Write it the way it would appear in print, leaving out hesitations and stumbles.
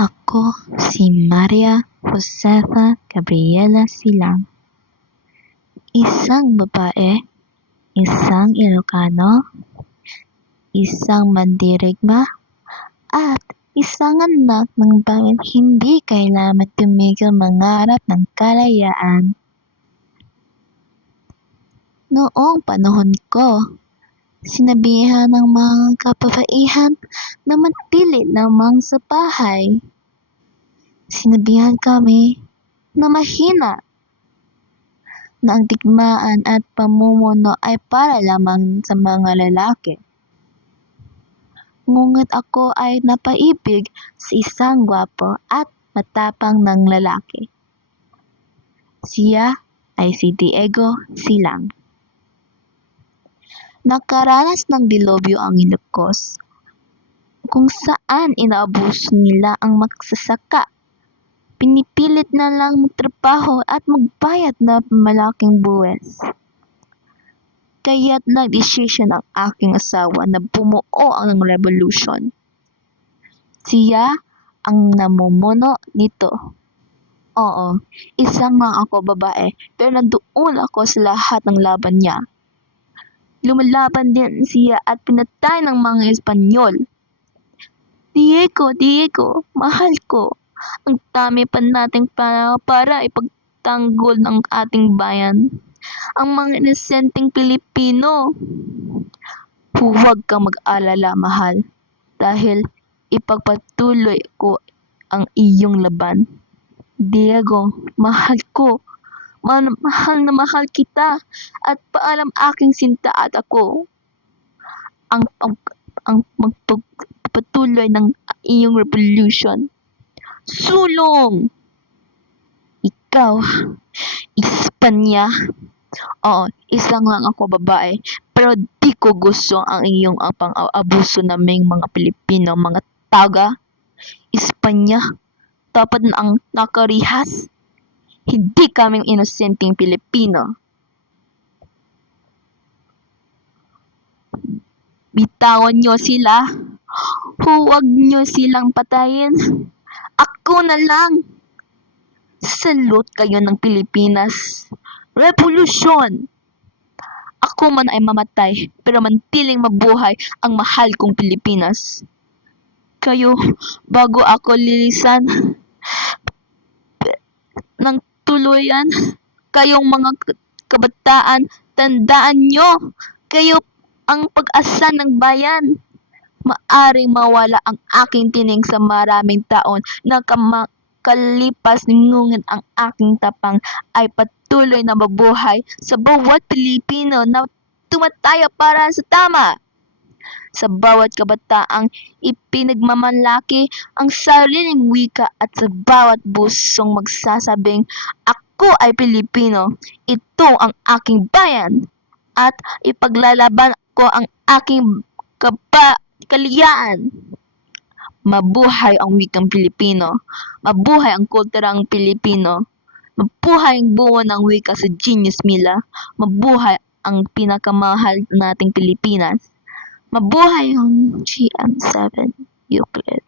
Ako si Maria Josefa Gabriela Silang, isang babae, isang Ilocano, isang mandirigma, at isang anak ng bayan hindi kailanman tumigil mangarap ng kalayaan. Noong panahon ko, sinabihan ng mga kababaihan na manatili lamang sa bahay. Sinabihan kami na mahina, na ang digmaan at pamumuno ay para lamang sa mga lalaki. Ngunit ako ay napaibig sa isang gwapo at matapang ng lalaki. Siya ay si Diego Silang. Nakaranas ng dilubyo ang Ilocos, kung saan inaabuso nila ang magsasaka. Pinipilit na lang magtrabaho at magbayad na malaking buwis. Kaya't nag-desisyon ang aking asawa na bumuo ang revolusyon. Siya ang namumuno nito. Oo, isang nga ako babae, pero nandoon ako sa lahat ng laban niya. Lumalaban din siya at pinatay ng mga Espanyol. Diego, mahal ko. Ang dami pa nating para ipagtanggol ng ating bayan. Ang mga inosenteng Pilipino. Huwag kang mag-alala, mahal. Dahil ipagpatuloy ko ang iyong laban. Diego, mahal ko. Mahal na mahal kita. At paalam aking sinta at ako. Ang magpapatuloy ng iyong revolution. Sulong! Ikaw, Espanya. Oo, isang lang ako babae, pero di ko gusto ang iyong pang-abuso naming mga Pilipino, mga taga. Espanya, dapat na ang nakarihas. Hindi kaming inosenteng Pilipino. Bitawan niyo sila. Huwag niyo silang patayin. Ako na lang. Salute kayo ng Pilipinas. Revolusyon! Ako man ay mamatay, pero mantiling mabuhay ang mahal kong Pilipinas. Kayo, bago ako lilisan ng tuluyan, kayong mga kabataan, tandaan nyo, kayo ang pag-asa ng bayan. Maaring mawala ang aking tining sa maraming taon na kalipas, ngunit ang aking tapang ay patuloy na mabuhay sa bawat Pilipino na tumataya para sa tama. Sa bawat kabataang ipinagmamalaki ang sariling wika at sa bawat busong magsasabing, ako ay Pilipino, ito ang aking bayan, at ipaglalaban ko ang aking kalayaan. Mabuhay ang wikang Pilipino. Mabuhay ang kulturang Pilipino. Mabuhay ang buo ng wika sa Genius Mila. Mabuhay ang pinakamahal nating Pilipinas. Mabuhay ang GM7 Euclid.